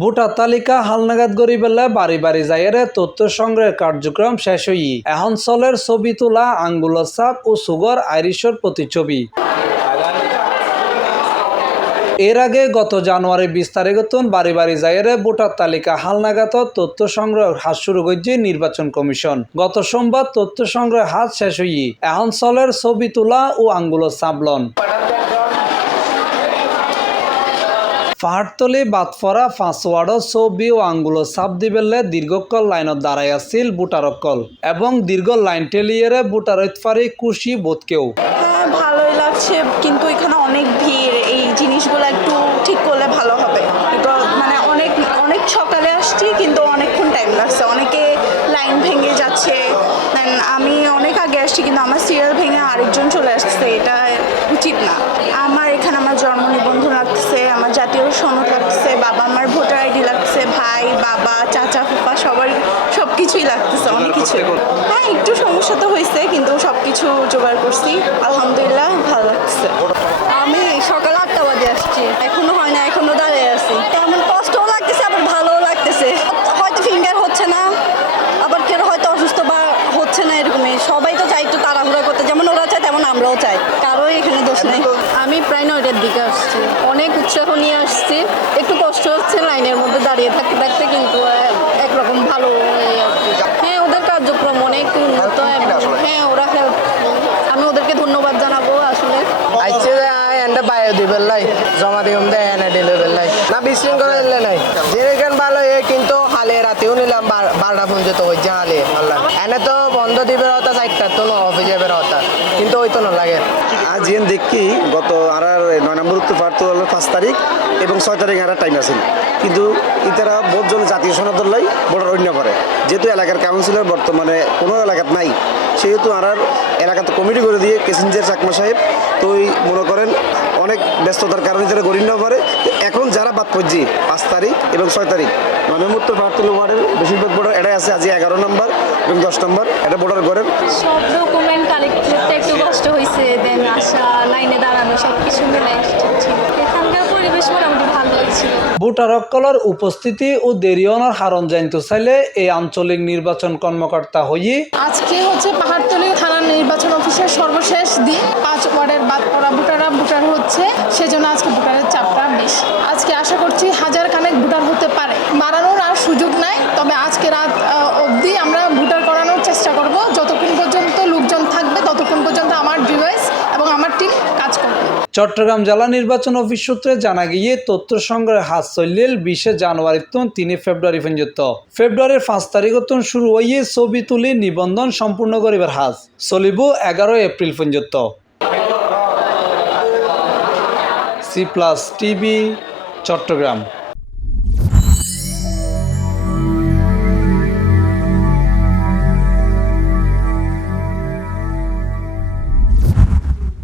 Voter তালিকা হালনাগাদ করি বেলা বাড়ি বাড়ি যাইরে তথ্য সংগ্রহের কার্যক্রম শেষ হই এখন চলের ছবি তোলা আঙ্গুলের ছাপ ও সুগর আইরিশর প্রতিচ্ছবি। এর আগে গত জানুয়ারি 20 তারিখতন বাড়ি বাড়ি যাইরে ভোটার তালিকা হালনাগাদ তথ্য সংগ্রহের হাত শুরু করছে নির্বাচন কমিশন। গত সোমবার তথ্য সংগ্রহের হাত শেষ হই এখন চলের ছবি তোলা ও আঙ্গুলের ছাপলন। পাহাড়তলি বাদফরা 5 ওয়ার্ডত ছবি ও আঙ্গুলের ছাপ দিবেলে দীর্ঘকাল লাইনত দাঁড়াই আছিল ভোটারকল এবং দীর্ঘ লাইন টেলিয়ে ভোটারত ফারি খুশি বোধকেও। হ্যাঁ, ভালোই লাগছে, কিন্তু এখানে অনেক ভিড়। এই জিনিসগুলো একটু ঠিক করলে ভালো হবে। মানে অনেক সকালে আসছি, কিন্তু অনেকক্ষণ টাইম লাগছে। অনেকে লাইন ভেঙে যাচ্ছে। আমি অনেক আগে আসছি, কিন্তু আমার সিরিয়াল ভেঙে আরেকজন চলে আসছে। এটা উচিত না। আমার এখানে আমার জন্ম নিবন্ধন লাগছে, আমার জাতীয় সনদ লাগছে, বাবা আমার ভোটার আইডি লাগছে, ভাই বাবা চাচা ফুপা সব কিছুই লাগতেছে, অনেক কিছু। হ্যাঁ, একটু সমস্যা তো হয়েছে, কিন্তু সব কিছু জোগাড় করছি, আলহামদুলিল্লাহ ভালো লাগছে। আমি সকাল 8টা বাজে আসছি, এখনো হয় না, এখনো দাঁড়িয়ে আছি। তেমন কষ্টও লাগতেছে, আবার ভালোও লাগতেছে। হয়তো ফিঙ্গার হচ্ছে না, আবার কেউ হয়তো অসুস্থ বা হচ্ছে না, এরকমই। সবাই তো চাই একটু তাড়াহুড়া করতে, যেমন ওরা চায় তেমন আমরাও চাই, কারো এখানে দোষ নেই। আমি প্রায় 9টার দিকে আসছি, অনেক উৎসাহ নিয়ে আসছি। একটু কষ্ট হচ্ছে লাইনের মধ্যে দাঁড়িয়ে থাকতে থাকতে, কিন্তু একরকম ভালো। হ্যাঁ, ওদের কার্যক্রম অনেক উন্নত এবং হ্যাঁ, ওরা হেল্প, আমি ওদেরকে ধন্যবাদ জানাবো। আসলে আইছে এন্ড বায়ো দিবেল লাই জমা দিম দে এনে দিলেবেল লাই না বিশৃঙ্খলা দিলে নাই যেখান ভালো এ, কিন্তু হালে রাতেও নিলাম 12টা পর্যন্ত ওই যে হালে আল্লাহ এনে তো বন্ধ দিবে হতা 4টা তো অফিস যাবে হতা, কিন্তু ওই তো না লাগে। আজ যেন দেখি গত আর 9 নম্বর উত্তর পার্থ হলো 5 তারিখ এবং 6 তারিখ আর টাইম আছে, কিন্তু ইতারা বহুজন জাতীয় সনদ লাই ভোটার অন্য করে। যেহেতু এলাকার কাউন্সিলর বর্তমানে কোনো এলাকাত নাই, সেহেতু আর এলাকাতে কমিটি করে দিয়ে কেসিঞ্জার চাকমা সাহেব তো মনে করেন অনেক ব্যস্ততার কারণে তারা গরিব পারে। এখন যারা বাদ পড়ছে 5 তারিখ এবং 6 তারিখ 9 নম্বর উত্তর পার্থ ওয়ার্ডের বেশিরভাগ ভোটার এটাই আছে। আজ 11 নম্বর এবং 10 নম্বর এটা ভোটার করেন। সব ডকুমেন্ট কালেক্ট করতে একটু কষ্ট হয়েছে, দেন আসা, লাইনে দাঁড়ানো, সব কিছু মিলে ছিল। এখানকার পরিবেশ মোটামুটি ভালো হয়েছিল। ভোটারকলের উপস্থিতি ও দেরিয়নের হারণ জানতে চাইলে এই আঞ্চলিক নির্বাচন কর্মকর্তা হইয়ে আজকে হচ্ছে পাহাড়তলী থানার নির্বাচন অফিসের সর্বশেষ দিন। 5 ওয়ার্ডের বাদ পড়া ভোটাররা ভোটার হচ্ছে, সেজন্য আজকে ভোটারের চাপটা বেশি। আজকে আশা করছি 1000 খানেক ভোটার হতে পারে, বাড়ানোর আর সুযোগ নাই। তবে আজকে রাত অবধি আমরা ভোটার করানোর চেষ্টা করব। যতক্ষণ পর্যন্ত লোকজন থাকবে ততক্ষণ পর্যন্ত আমার ডিভাইস এবং আমার টিম কাজ করবে। চট্টগ্রাম জেলা নির্বাচন অফিস সূত্রে জানা গিয়ে তথ্য সংগ্রহের হাত চলিল 20 জানুয়ারি 3 ফেব্রুয়ারি পর্যন্ত। ফেব্রুয়ারির 5 তারিখ শুরু হইয়ে ছবি তুলি নিবন্ধন সম্পূর্ণ করিবার হাজ চলিব 11 এপ্রিল পর্যন্ত। C+ TV Chittagong.